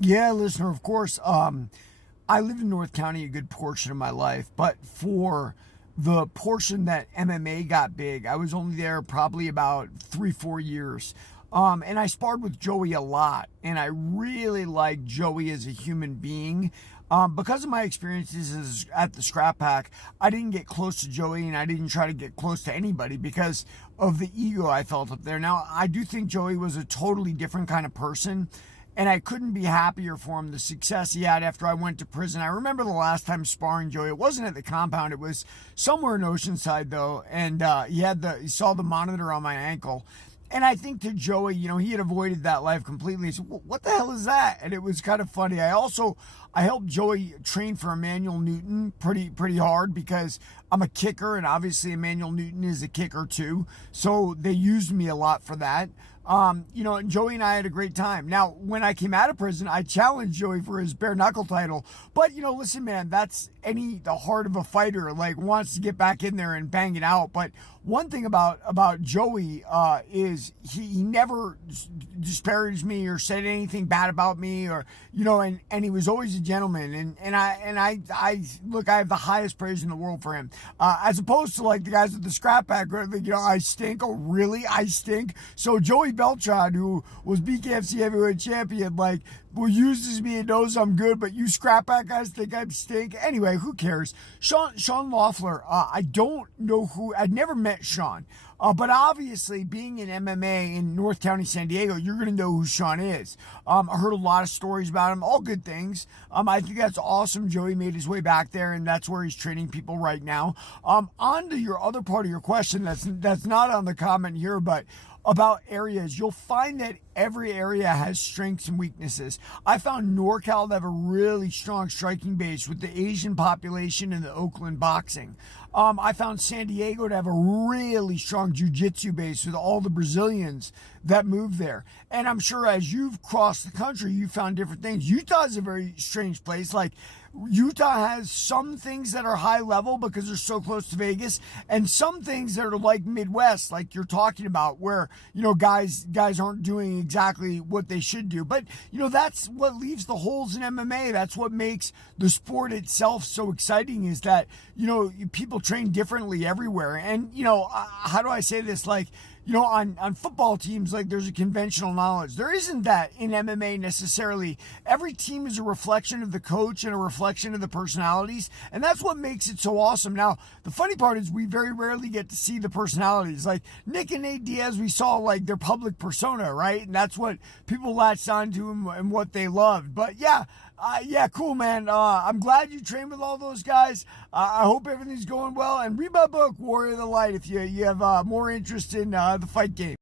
Yeah, listener, of course. I lived in North County a good portion of my life, but for the portion that MMA got big, I was only there probably about 3, 4 years. And I sparred with Joey a lot, and I really liked Joey as a human being. Because of my experiences at the Scrap Pack, I didn't get close to Joey, and I didn't try to get close to anybody because of the ego I felt up there. Now, I do think Joey was a totally different kind of person, and I couldn't be happier for him, the success he had after I went to prison. I remember the last time sparring Joey, it wasn't at the compound, it was somewhere in Oceanside though, and he saw the monitor on my ankle. And I think to Joey, he had avoided that life completely. He said, what the hell is that? And it was kind of funny. I helped Joey train for Emmanuel Newton pretty hard because I'm a kicker, and obviously Emmanuel Newton is a kicker too. So they used me a lot for that. And Joey and I had a great time. Now, when I came out of prison, I challenged Joey for his bare knuckle title. But, listen, man, that's the heart of a fighter, wants to get back in there and bang it out. But one thing about Joey is he never disparaged me or said anything bad about me, or, and he was always a gentleman. And I look, I have the highest praise in the world for him. As opposed to the guys at the Scrap Pack, I stink. Oh, really? I stink. So Joey Beltran, who was BKFC heavyweight champion, uses me and knows I'm good, but you Scrap Pack guys think I stink. Anyway, who cares? Sean Loeffler, I don't know I'd never met Sean. But obviously, being in MMA in North County, San Diego, you're going to know who Sean is. I heard a lot of stories about him, all good things. I think that's awesome. Joey made his way back there, and that's where he's training people right now. On to your other part of your question that's not on the comment here, but about areas, you'll find that every area has strengths and weaknesses. I found NorCal to have a really strong striking base with the Asian population and the Oakland boxing. I found San Diego to have a really strong jiu-jitsu base with all the Brazilians that move there. And I'm sure as you've crossed the country, you found different things. Utah is a very strange place. Utah has some things that are high level because they're so close to Vegas, and some things that are like Midwest, like you're talking about, where, guys aren't doing exactly what they should do. But, that's what leaves the holes in MMA. That's what makes the sport itself so exciting, is that, people train differently everywhere. And, how do I say this? On football teams, there's a conventional knowledge. There isn't that in MMA necessarily. Every team is a reflection of the coach and a reflection of the personalities, and that's what makes it so awesome. Now, the funny part is we very rarely get to see the personalities. Nick and Nate Diaz, we saw their public persona, right? And that's what people latched onto and what they loved. But yeah, cool, man. I'm glad you trained with all those guys. I hope everything's going well. And read my book, Warrior of the Light, if you have more interest in the fight game.